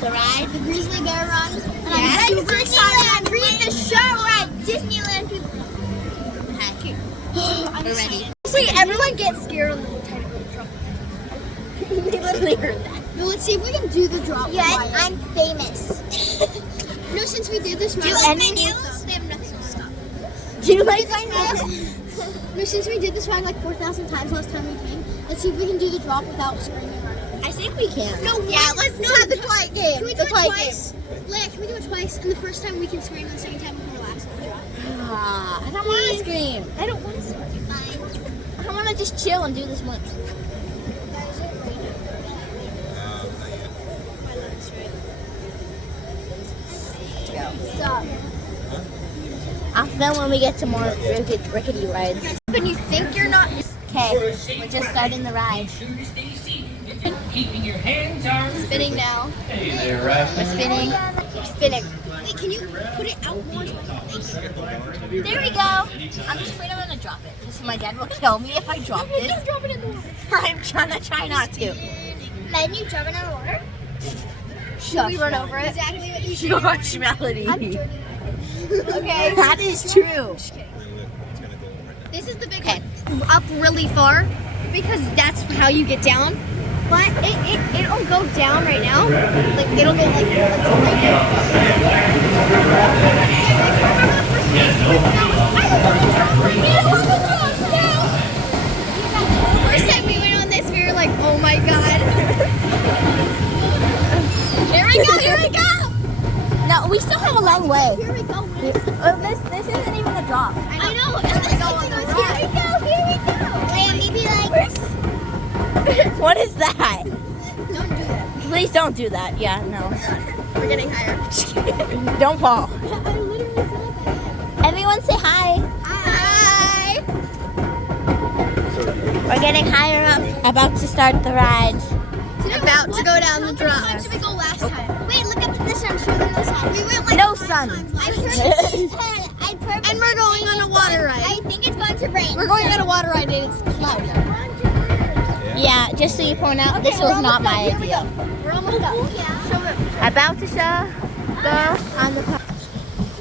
the ride, the Grizzly Bear Run, and I'm super excited to read the show. We're at Disneyland, people. Okay, we're ready. See, everyone gets scared when they try to go to drop. They literally heard that. No, let's see if we can do the drop. Yes, I'm famous. No, since we did this, Do you like my nails? They have nothing to stop. Do you like my nails? No, since we did this ride like 4,000 times last time we came, let's see if we can do the drop without screaming or anything. I think we can. No, yeah, let's have the quiet game. Can we do it twice? Leia, can we do it twice? And the first time we can scream, and the second time we can relax on the drop. I don't want to scream. I don't want to scream. Fine. I want to just chill and do this once. Stop. I'll film when we get to more rickety rides. When you think you're not. Okay, we're just starting the ride. Keeping your hands, arms. Spinning now. Hey there, Raph. We're spinning. We're spinning. Wait, can you put it out more? There we go. I'm just afraid I'm gonna drop it. Because my dad will kill me if I drop it. Just drop it in the water. I'm trying to try not to. Then you drop it in the water? Should we run over it? Exactly what you should. Shush, Melody. Okay. That is true. This is the big one. Up really far because that's how you get down. But it'll go down right now. Like it'll go like first time we went on this, we were like, oh my god. Here we go, here we go. No, we still have a long way. Here we go. This isn't even a drop. I know. Here we go, here we go. Wait, maybe like this. What is that? Don't do that. Please don't do that. Yeah, no. We're getting higher. Don't fall. I literally fell off. Everyone say hi. Hi. We're getting higher up. About to start the ride. About to go down the drop. How many times did we go last time? Wait, look at the sun. Show them the sun. We went like No 5 sun. times last time. And we're going on a water ride. I think it's going to rain. We're going on a water ride and it's cloudy. Yeah, just so you point out, this was not my idea. We're almost done. Show them. About to go on the car.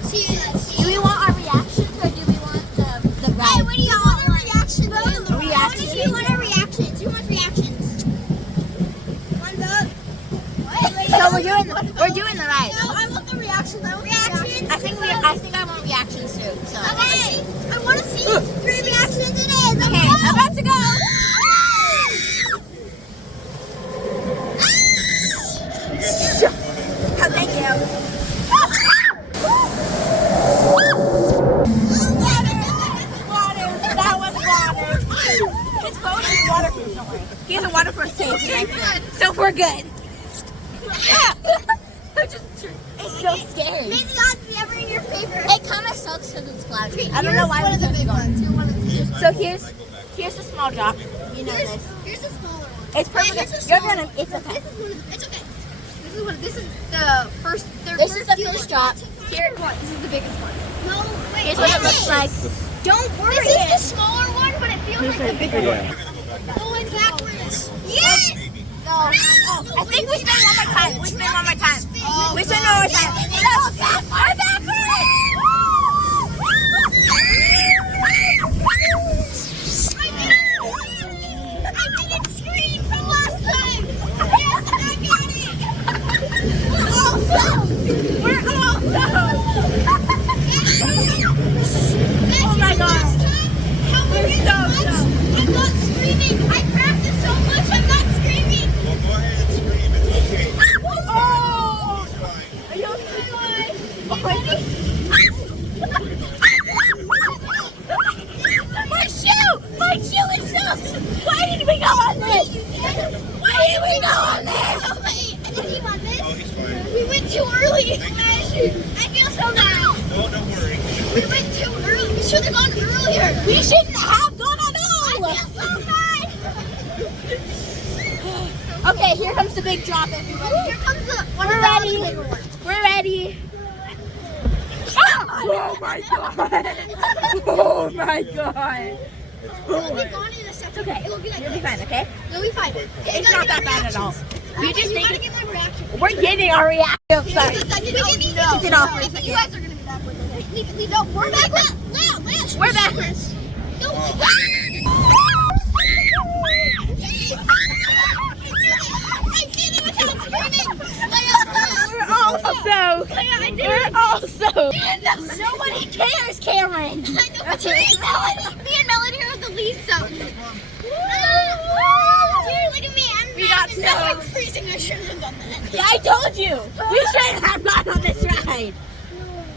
Do we want our reactions or do we want the ride? Hey, what do you want our reactions? Reactions. Who wants our reactions? Who wants reactions? One vote. So we're doing the ride. No, I want the reactions. I want reactions. I think I want reactions too. So. Okay. I want to see 3 reactions it is. Okay, about to go. Oh, thank you. Water. That was water. His phone is waterproof. Don't worry. He has a waterproof tank, so we're good. It's so scary. May the odds be ever in your favor. It kind of sucks because it's cloudy. I don't know why. One of the big ones. You're one of the big ones. So here's a small drop. You know this. Here's a smaller one. It's Here's a perfect. smaller You're gonna. It's okay. It's okay. This is the first. This is the first drop. Here, this is the biggest one. No, wait. Here's what it looks like. Don't worry. This is the smaller one, but it feels like the bigger one. Going backwards. Yes. No. I think we spin one more time. We spin one more time. We spin one more time. We're backwards. I didn't scream from last time. Yes, I got it. We're awesome. Oh my god. We're so dumb. I'm not screaming. I practiced so much. I'm not screaming. Well, go ahead and scream. It's okay. Oh. It's fine. Are you okay? My shoe is soaked. Why did we go on this? Why did we go on this? I didn't even on this. Oh, he's fine. We went too early. I feel so bad. No, don't worry. We went too early. We should have gone earlier. We shouldn't have gone at I all. feel so bad. Okay, here comes the big drop, everybody. Here comes the one We're of the ready. bigger ones. We're ready. Oh my god! Oh my god! We'll be gone in a second. Okay, it'll be like You'll be fine, okay? It'll be fine. It's not that bad at all. You just gotta think get my reaction. we're getting our reaction. Just a second. No, Get off for a second. You guys are gonna be backwards. No, we're backwards. We're backwards. No. We're also. Nobody cares, Cameron. Me and Melody are the least so. Dude, look at me. We got I'm so- freezing. I shouldn't have done that. Yeah, I told you. We shouldn't have gone on this ride.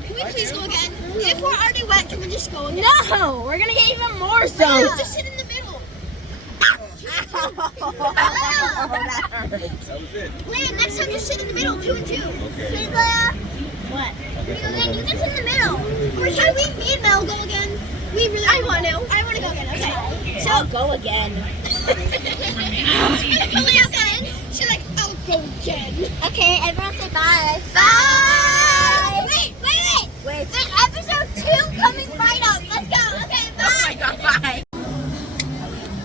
Can we please go again? If we're already wet, can we just go again? No, we're gonna get even more No, soaked. just sit in the middle. That hurts. That was it. Leah, next time just sit in the middle, 2 and 2. Okay. Please, Leah. What? Then you can sit in the middle. Or should me and Mel go again? We really I want to go again. Okay. So I'll go again. Leah said, she's like, I'll go again. Okay, everyone say bye. Bye.